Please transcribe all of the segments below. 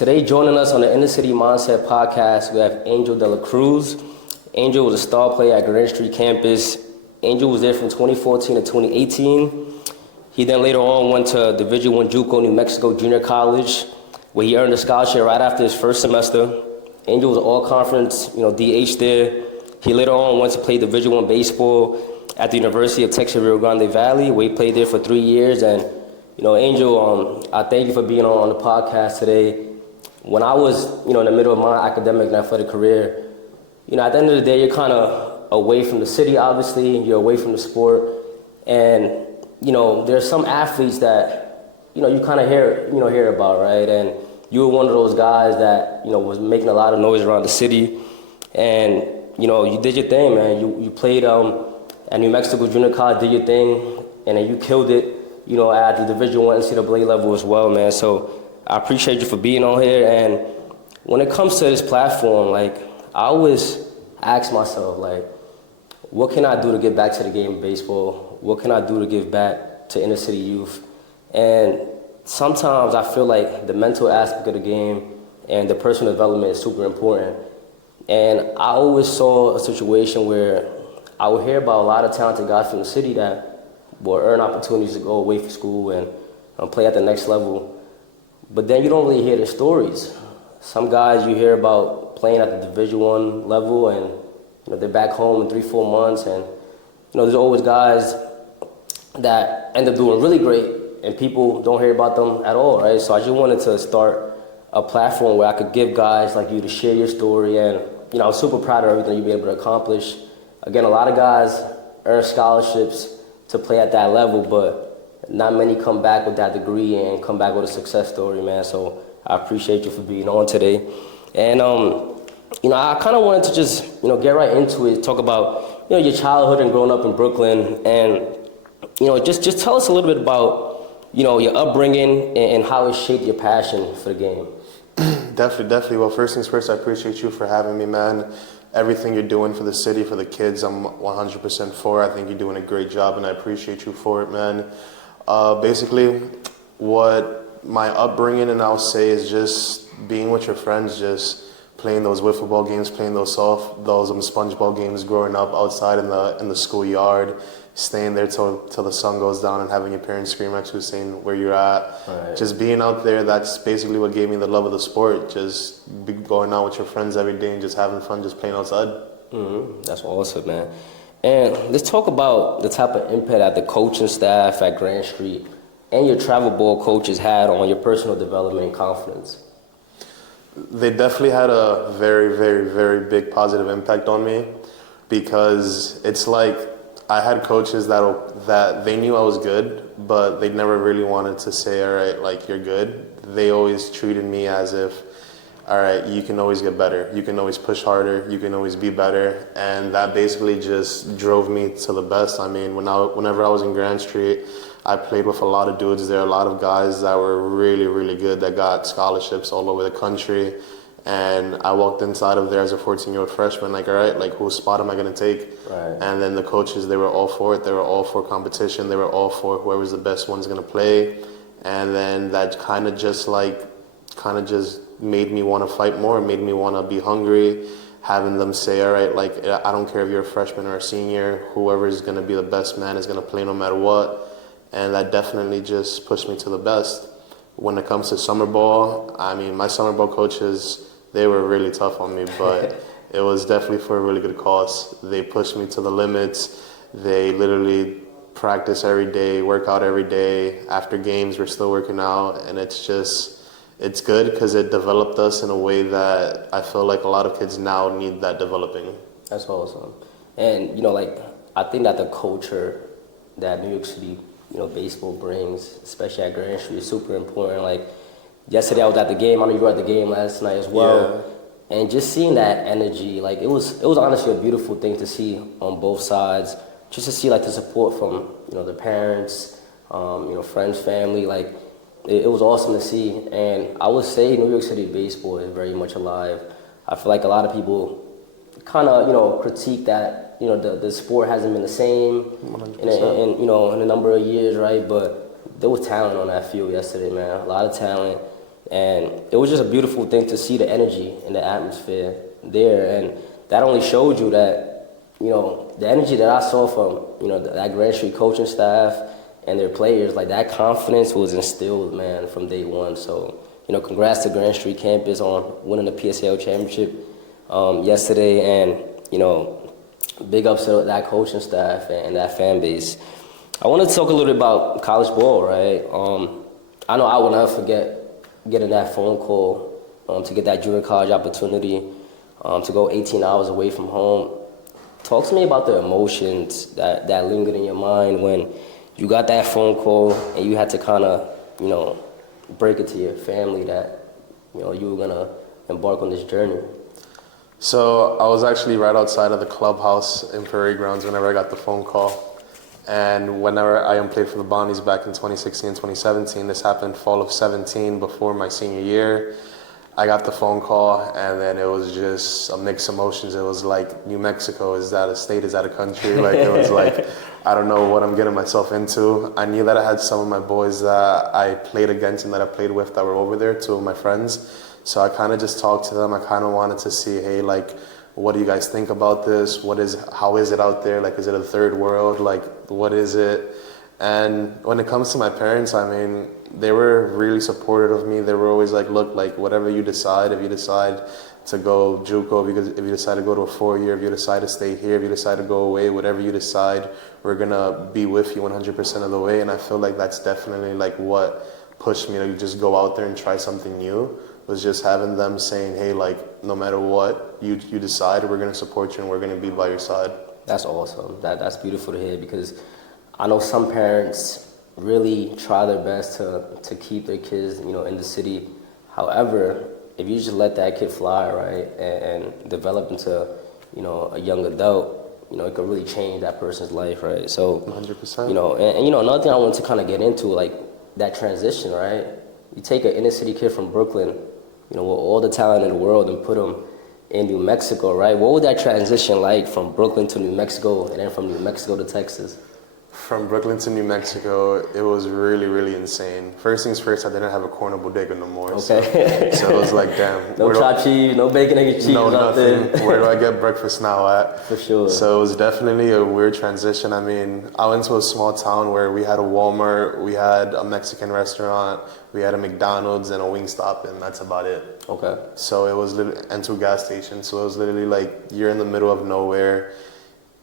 Today, joining us on the Inner City Mindset podcast, we have Angel De La Cruz. Angel was a star player at Grande campus. Angel was there from 2014 to 2018. He then later on went to Division I JUCO, New Mexico Junior College, where he earned a scholarship right after his first semester. Angel was all-conference, DH there. He later on went to play Division I baseball at the University of Texas Rio Grande Valley, where he played there for 3 years. And Angel, I thank you for being on the podcast today. When I was, in the middle of my academic and athletic career, at the end of the day, you're kind of away from the city, obviously. You're away from the sport. And, there's some athletes that, you kind of hear about, right? And you were one of those guys that, was making a lot of noise around the city. And, you did your thing, man. You played at New Mexico Junior College, did your thing, and then you killed it, at the Division I NCAA level as well, man. So I appreciate you for being on here. And when it comes to this platform, I always ask myself, what can I do to get back to the game of baseball? What can I do to give back to inner city youth? And sometimes I feel like the mental aspect of the game and the personal development is super important. And I always saw a situation where I would hear about a lot of talented guys from the city that will earn opportunities to go away from school and play at the next level. But then you don't really hear their stories. Some guys you hear about playing at the Division I level and they're back home in 3-4 months, and there's always guys that end up doing really great and people don't hear about them at all, right? So I just wanted to start a platform where I could give guys like you to share your story, and I was super proud of everything you've been able to accomplish. Again, a lot of guys earn scholarships to play at that level, but not many come back with that degree and come back with a success story, man. So I appreciate you for being on today. And, I kind of wanted to just, get right into it, talk about, your childhood and growing up in Brooklyn. And, just tell us a little bit about, your upbringing and how it shaped your passion for the game. Definitely. Well, first things first, I appreciate you for having me, man. Everything you're doing for the city, for the kids, I'm 100% for. I think you're doing a great job, and I appreciate you for it, man. Basically, what my upbringing, and I'll say, is just being with your friends, just playing those wiffle ball games, playing those sponge ball games, growing up outside in the schoolyard, staying there till the sun goes down and having your parents scream at you saying where you're at. Right. Just being out there, that's basically what gave me the love of the sport. Just going out with your friends every day and just having fun, just playing outside. Mm-hmm. That's awesome, man. And let's talk about the type of impact that the coaching staff at Grand Street and your travel ball coaches had on your personal development and confidence. They definitely had a very, very, very big positive impact on me, because it's like I had coaches that they knew I was good, but they never really wanted to say, all right, you're good. They always treated me as if, all right, you can always get better. You can always push harder. You can always be better. And that basically just drove me to the best. I mean, whenever I was in Grand Street, I played with a lot of dudes there, a lot of guys that were really, really good, that got scholarships all over the country. And I walked inside of there as a 14-year-old freshman, all right, whose spot am I going to take? Right. And then the coaches, they were all for it. They were all for competition. They were all for whoever's the best one's going to play. And then that kind of just made me want to fight more, made me want to be hungry, having them say, all right, I don't care if you're a freshman or a senior, whoever is going to be the best man is going to play no matter what. And that definitely just pushed me to the best. When it comes to summer ball, I mean, my summer ball coaches, they were really tough on me, but it was definitely for a really good cause. They pushed me to the limits. They literally practice every day, work out every day. After games, we're still working out, and it's good because it developed us in a way that I feel like a lot of kids now need that developing. That's awesome. And, I think that the culture that New York City, baseball brings, especially at Grand Street, is super important. Yesterday I was at the game. I know you were at the game last night as well. Yeah. And just seeing that energy, it was honestly a beautiful thing to see on both sides. Just to see the support from, the parents, friends, family, it was awesome to see. And I would say New York City baseball is very much alive. I feel like a lot of people kind of, critique that, the sport hasn't been the same in a number of years, right? But there was talent on that field yesterday, man. A lot of talent. And it was just a beautiful thing to see the energy and the atmosphere there. And that only showed you that, the energy that I saw from, that Grand Street coaching staff and their players, like that confidence was instilled, man, from day one. So, congrats to Grand Street campus on winning the PSAL championship yesterday. And, big ups to that coaching staff and that fan base. I want to talk a little bit about college ball, right? I know I will never forget getting that phone call to get that junior college opportunity, to go 18 hours away from home. Talk to me about the emotions that lingered in your mind when you got that phone call and you had to kind of, break it to your family that, you were going to embark on this journey. So I was actually right outside of the clubhouse in Prairie Grounds whenever I got the phone call. And whenever I played for the Bonnies back in 2016 and 2017, this happened fall of 17 before my senior year. I got the phone call, and then it was just a mixed emotions. It was like, New Mexico, is that a state, is that a country? Like, it was like, I don't know what I'm getting myself into. I knew that I had some of my boys that I played against and that I played with that were over there, two of my friends. So I kind of just talked to them. I kind of wanted to see, hey, like, what do you guys think about this? How is it out there? Like, is it a third world? Like, what is it? And when it comes to my parents, I mean, they were really supportive of me. They were always like, look, like, whatever you decide, if you decide to go JUCO, if you decide to go to a 4-year, if you decide to stay here, if you decide to go away, whatever you decide, we're going to be with you 100% of the way. And I feel like that's definitely like what pushed me to just go out there and try something new, was just having them saying, hey, like, no matter what you decide, we're going to support you and we're going to be by your side. That's awesome. That's beautiful to hear, because I know some parents really try their best to keep their kids, in the city. However, if you just let that kid fly, right, and develop into, a young adult, it could really change that person's life, right? So, 100%. Another thing I wanted to kind of get into, like, that transition, right? You take an inner city kid from Brooklyn, with all the talent in the world, and put him in New Mexico, right? What was that transition like from Brooklyn to New Mexico, and then from New Mexico to Texas? From Brooklyn to New Mexico, it was really, really insane. First things first, I didn't have a corner bodega no more. Okay. So it was like, damn. No chachi, no bacon, egg, and cheese. No, nothing. Where do I get breakfast now at? For sure. So it was definitely a weird transition. I mean, I went to a small town where we had a Walmart, we had a Mexican restaurant, we had a McDonald's and a Wingstop, and that's about it. Okay. So it was and two gas stations. So it was literally like, you're in the middle of nowhere.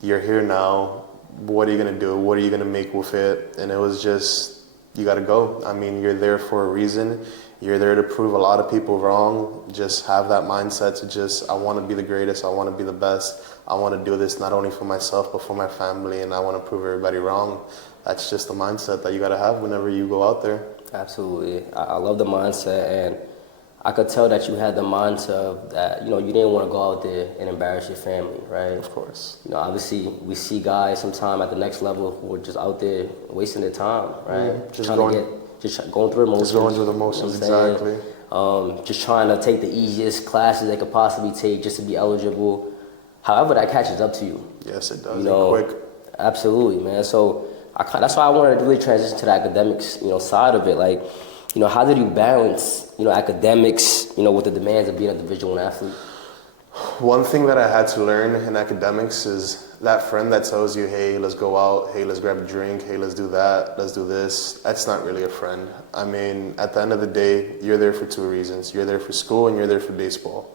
You're here now. What are you going to do? What are you going to make with it? And it was just, you got to go. I mean, you're there for a reason. You're there to prove a lot of people wrong. Just have that mindset to just, I want to be the greatest. I want to be the best. I want to do this not only for myself, but for my family. And I want to prove everybody wrong. That's just the mindset that you got to have whenever you go out there. Absolutely. I love the mindset. And I could tell that you had the mindset of that, you didn't want to go out there and embarrass your family, right? Of course. Obviously, we see guys sometime at the next level who are just out there wasting their time, right? Just going through emotions. Just going through the emotions, exactly. Just trying to take the easiest classes they could possibly take just to be eligible. However, that catches up to you. Yes, it does. Quick. Absolutely, man. So that's why I wanted to really transition to the academics, side of it. Like, how did you balance, academics, with the demands of being a Division I athlete? One thing that I had to learn in academics is that friend that tells you, hey, let's go out, hey, let's grab a drink, hey, let's do that, let's do this. That's not really a friend. I mean, at the end of the day, you're there for two reasons. You're there for school and you're there for baseball.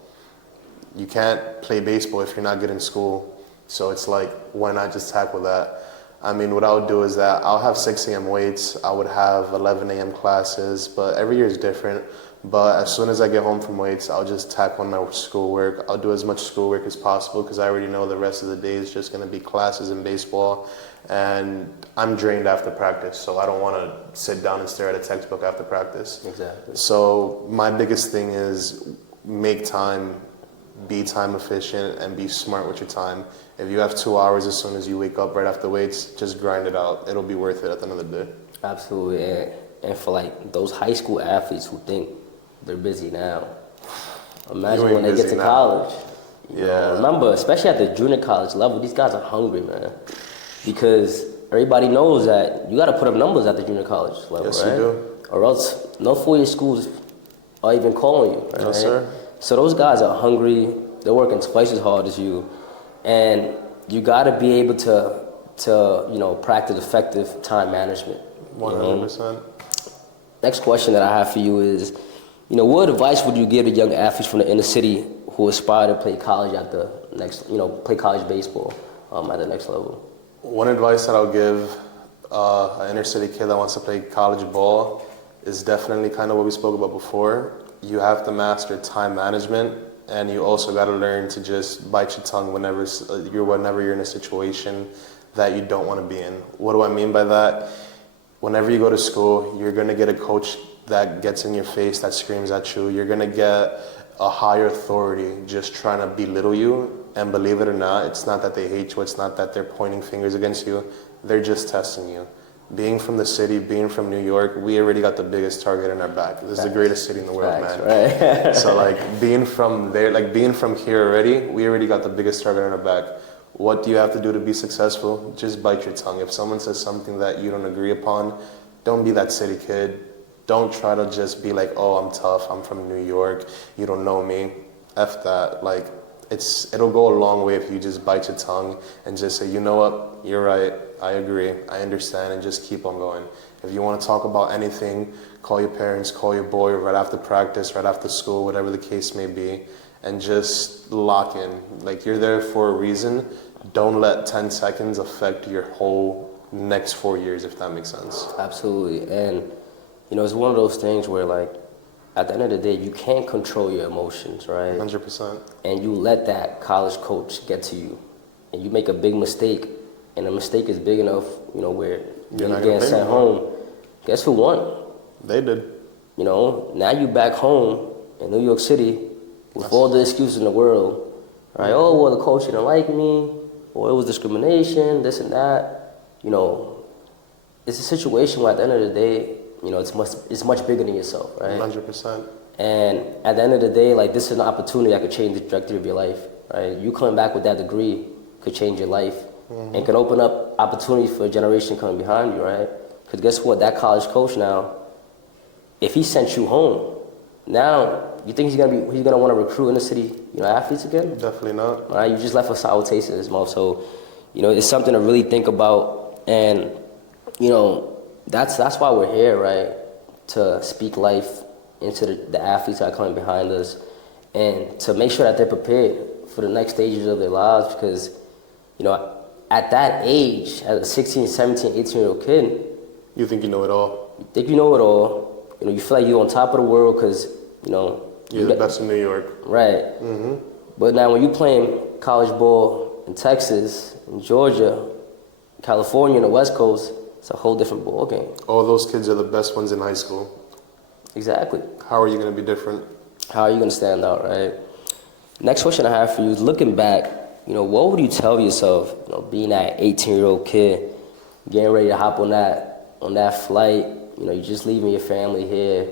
You can't play baseball if you're not good in school. So it's like, why not just tackle that? I mean, what I would do is that I'll have 6 a.m. weights, I would have 11 a.m. classes, but every year is different. But as soon as I get home from weights, I'll just tack on my schoolwork. I'll do as much schoolwork as possible because I already know the rest of the day is just going to be classes in baseball. And I'm drained after practice, so I don't want to sit down and stare at a textbook after practice. Exactly. So my biggest thing is make time, be time efficient, and be smart with your time. If you have 2 hours as soon as you wake up right after weights, just grind it out. It'll be worth it at the end of the day. Absolutely. And for like those high school athletes who think they're busy now, imagine when they get to college. Remember, especially at the junior college level, these guys are hungry, man. Because everybody knows that you got to put up numbers at the junior college level, yes, right? You do. Or else no 4-year schools or even calling you. Right? Yes, sir. So those guys are hungry. They're working twice as hard as you, and you got to be able to practice effective time management. 100%. Next question that I have for you is, what advice would you give to young athletes from the inner city who aspire to play college at the next, play college baseball at the next level? One advice that I'll give an inner city kid that wants to play college ball is definitely kind of what we spoke about before. You have to master time management, and you also got to learn to just bite your tongue whenever you're in a situation that you don't want to be in. What do I mean by that? Whenever you go to school, you're going to get a coach that gets in your face, that screams at you. You're going to get a higher authority just trying to belittle you. And believe it or not, it's not that they hate you. It's not that they're pointing fingers against you. They're just testing you. Being from the city, being from New York, we already got the biggest target in our back. This is the greatest city in the world, man. Right. So being from there, being from here already, we already got the biggest target in our back. What do you have to do to be successful? Just bite your tongue. If someone says something that you don't agree upon, don't be that city kid. Don't try to just be like, oh, I'm tough, I'm from New York, you don't know me. F that. It'll go a long way if you just bite your tongue and just say, you know what, you're right, I agree, I understand, and just keep on going. If you want to talk about anything, call your parents, call your boy right after practice, right after school, whatever the case may be, and just lock in. You're there for a reason. Don't let 10 seconds affect your whole next 4 years, if that makes sense. Absolutely. And, it's one of those things where, at the end of the day, you can't control your emotions, right? 100%. And you let that college coach get to you. And you make a big mistake, and the mistake is big enough, where you're getting sent home. Guess who won? They did. Now you back home in New York City with all the excuses in the world, right? Mm-hmm. Oh, well, the coach didn't like me, or it was discrimination, this and that. It's a situation where at the end of the day, it's much bigger than yourself, right? 100%. And at the end of the day, this is an opportunity that could change the trajectory of your life, right? You coming back with that degree could change your life, mm-hmm. and could open up opportunities for a generation coming behind you, right? Because guess what? That college coach now, if he sent you home, now you think he's gonna want to recruit inner city, athletes again? Definitely not. Right? You just left a sour taste in his mouth. So, it's something to really think about, and that's why we're here, right? To speak life into the athletes that are coming behind us, and to make sure that they're prepared for the next stages of their lives. Because, at that age, as a 16, 17, 18-year-old kid, you think you know it all. You think you know it all. You feel like you're on top of the world because, you're the best in New York. Right. Mm-hmm. But now when you're playing college ball in Texas, in Georgia, California, and the West Coast, it's a whole different ball game. All those kids are the best ones in high school. Exactly. How are you going to be different? How are you going to stand out, right? Next question I have for you is, looking back, what would you tell yourself, being that 18-year-old kid, getting ready to hop on that flight, you're just leaving your family here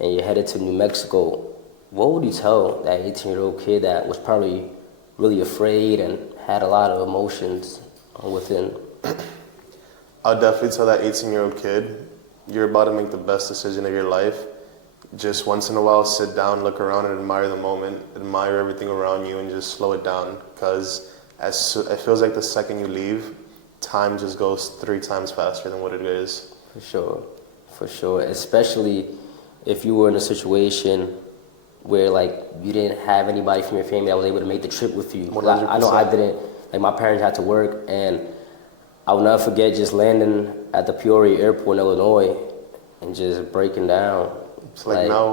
and you're headed to New Mexico. What would you tell that 18-year-old kid that was probably really afraid and had a lot of emotions within? I'll definitely tell that 18-year-old kid, you're about to make the best decision of your life. Just once in a while, sit down, look around, and admire the moment, admire everything around you, and just slow it down. Because it feels like the second you leave, time just goes 3 times faster than what it is. For sure. Especially if you were in a situation where you didn't have anybody from your family that was able to make the trip with you. 100%. I know I didn't. My parents had to work, and I will never forget just landing at the Peoria airport in Illinois and just breaking down. It's now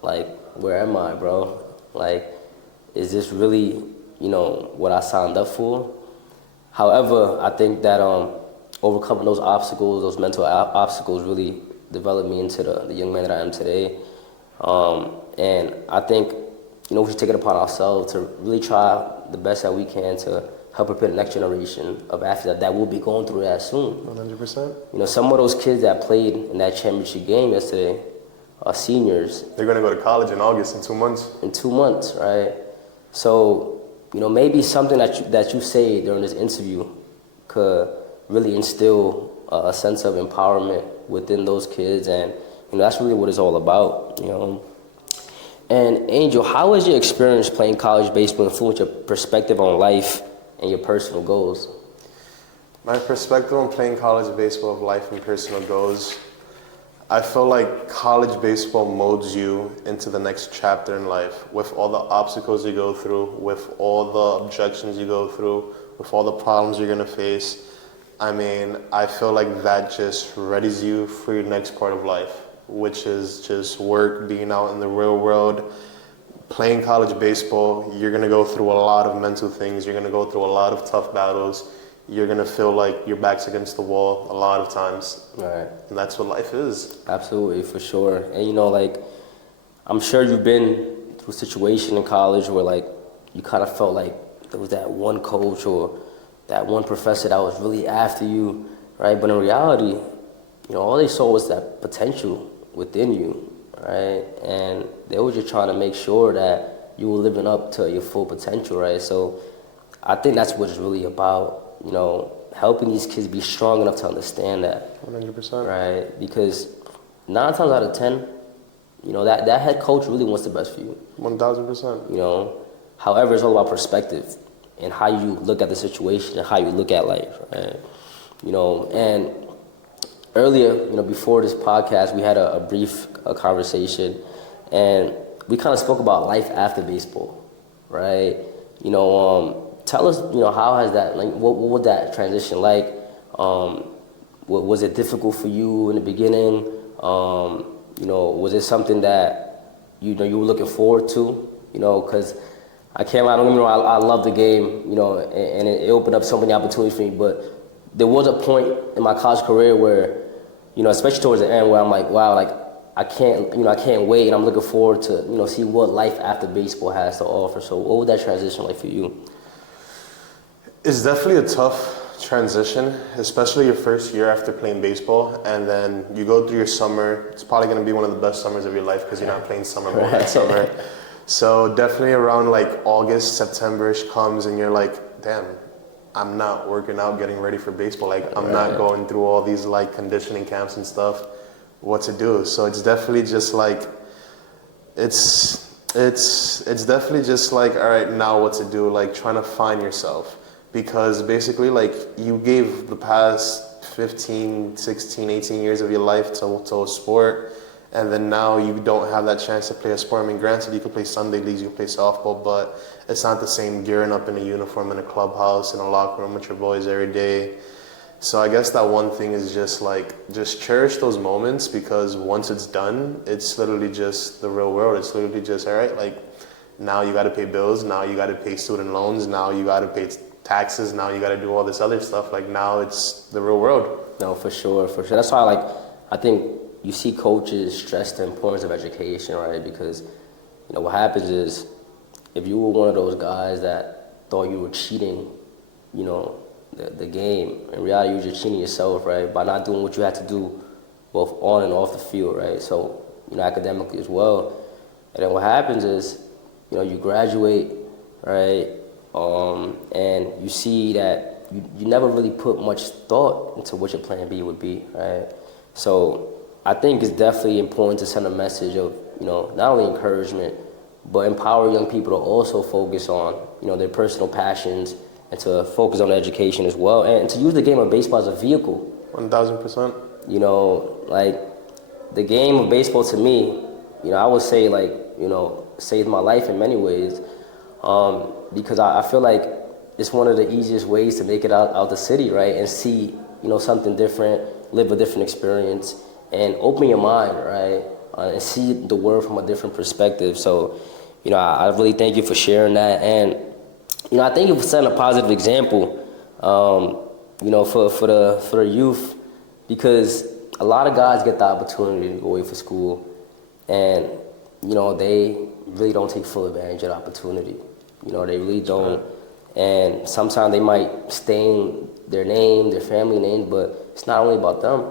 what? Where am I, bro? Is this really, what I signed up for? However, I think that overcoming those obstacles, those mental obstacles, really developed me into the young man that I am today. And I think, we should take it upon ourselves to really try the best that we can to help prepare the next generation of athletes that will be going through that soon. 100%. Some of those kids that played in that championship game yesterday are seniors. They're going to go to college in August, in 2 months. In 2 months, right? So, maybe something that you say during this interview could really instill a sense of empowerment within those kids, and that's really what it's all about. And Angel, how has your experience playing college baseball influenced your perspective on life and your personal goals? My perspective on playing college baseball of life and personal goals, I feel like college baseball molds you into the next chapter in life with all the obstacles you go through, with all the objections you go through, with all the problems you're going to face. I mean, I feel like that just readies you for your next part of life, which is just work, being out in the real world. Playing college baseball, you're going to go through a lot of mental things. You're going to go through a lot of tough battles. You're going to feel like your back's against the wall a lot of times. Right. And that's what life is. Absolutely, for sure. And you know, like, I'm sure you've been through a situation in college where, like, you kind of felt like there was that one coach or that one professor that was really after you, right? But in reality, you know, all they saw was that potential within you, right? And they were just trying to make sure that you were living up to your full potential, right? So I think that's what it's really about. You know, helping these kids be strong enough to understand that. 100%. Right? Because 9 times out of 10, you know, that head coach really wants the best for you. 1,000%. You know, however, it's all about perspective and how you look at the situation and how you look at life, right? You know, and earlier, you know, before this podcast, we had a brief conversation, and we kind of spoke about life after baseball, right? You know, tell us, you know, how has that, like, what was that transition like? Was it difficult for you in the beginning? You know, was it something that, you know, you were looking forward to? You know, because I can't lie, don't get me wrong, I love the game, you know, and it opened up so many opportunities for me, but there was a point in my college career where, you know, especially towards the end, where I'm like, wow, like, I can't wait, and I'm looking forward to, you know, see what life after baseball has to offer. So what was that transition like for you? It's definitely a tough transition, especially your first year after playing baseball, and then you go through your summer. It's probably going to be one of the best summers of your life because you're not playing summer ball that summer. So definitely around like August, September-ish comes, and you're like, damn, I'm not working out, getting ready for baseball. Like, I'm not going through all these like conditioning camps and stuff. What to do? So it's definitely just like, it's definitely just like, all right, now what to do? Like, trying to find yourself. Because basically, like, you gave the past 15, 16, 18 years of your life to a sport, and then now you don't have that chance to play a sport. I mean, granted, you could play Sunday leagues, you could play softball, but it's not the same gearing up in a uniform in a clubhouse, in a locker room with your boys every day. So I guess that one thing is just like, just cherish those moments, because once it's done, it's literally just the real world. It's literally just, all right, like, now you got to pay bills, now you got to pay student loans, now you got to pay taxes, now you got to do all this other stuff. Like, now it's the real world. No, for sure, for sure. That's why, like, I think you see coaches stress the importance of education, right? Because, you know, what happens is, if you were one of those guys that thought you were cheating, you know, the game, in reality, you're just cheating yourself, right? By not doing what you had to do, both on and off the field, right? So, you know, academically as well. And then what happens is, you know, you graduate, right? And you see that you never really put much thought into what your plan B would be, right? So I think it's definitely important to send a message of, you know, not only encouragement, but empower young people to also focus on, you know, their personal passions and to focus on education as well, and to use the game of baseball as a vehicle. 1,000%. You know, like, the game of baseball to me, you know, I would say, like, you know, saved my life in many ways. Because I feel like it's one of the easiest ways to make it out the city, right? And see, you know, something different, live a different experience, and open your mind, right? And see the world from a different perspective. So, you know, I really thank you for sharing that. And, you know, I think you've set a positive example, you know, for the youth, because a lot of guys get the opportunity to go away for school, and, you know, they really don't take full advantage of the opportunity. You know, they really don't. And sometimes they might stain their name, their family name, but it's not only about them.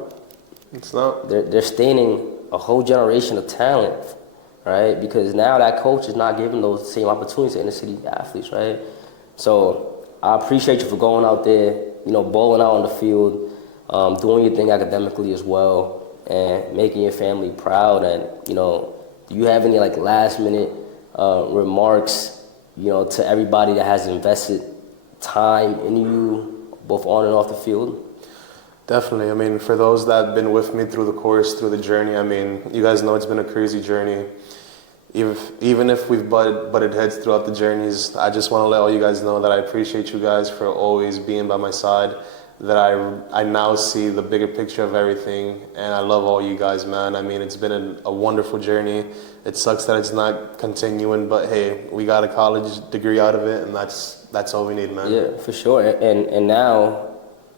It's not. They're staining a whole generation of talent, right? Because now that coach is not giving those same opportunities to inner city athletes, right? So I appreciate you for going out there, you know, balling out on the field, doing your thing academically as well, and making your family proud. And, you know, do you have any like last minute remarks, to everybody that has invested time in you, both on and off the field? Definitely. I mean, for those that have been with me through the course, through the journey, I mean, you guys know it's been a crazy journey. Even if we've butted heads throughout the journeys, I just want to let all you guys know that I appreciate you guys for always being by my side, that I now see the bigger picture of everything, and I love all you guys, man. I mean, it's been a wonderful journey. It sucks that it's not continuing, but hey, we got a college degree out of it, and that's all we need, man. Yeah, for sure. And now,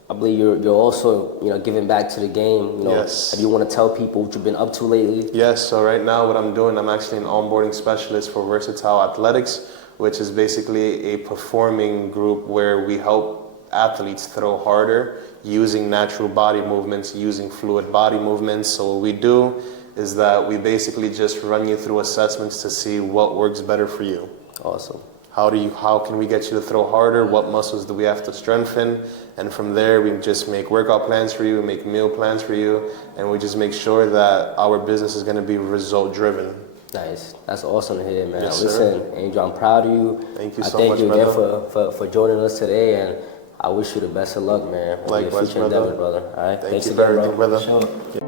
I believe you're also, giving back to the game. Yes. If you want to tell people what you've been up to lately. Yes, so right now what I'm doing, I'm actually an onboarding specialist for Versatile Athletics, which is basically a performing group where we help athletes throw harder using natural body movements, using fluid body movements. So what we do is that we basically just run you through assessments to see what works better for you. Awesome. How can we get you to throw harder? What muscles do we have to strengthen? And from there, we just make workout plans for you, make meal plans for you, and we just make sure that our business is going to be result driven. Nice. That's awesome to hear, man. Yes, Listen, sir. Angel, I'm proud of you. Thank you so I much, thank you again brother. for joining us today, and I wish you the best of luck, man. Likewise, future brother. endeavors, brother. All right. Thank Thanks you again, for everything, brother. Sure.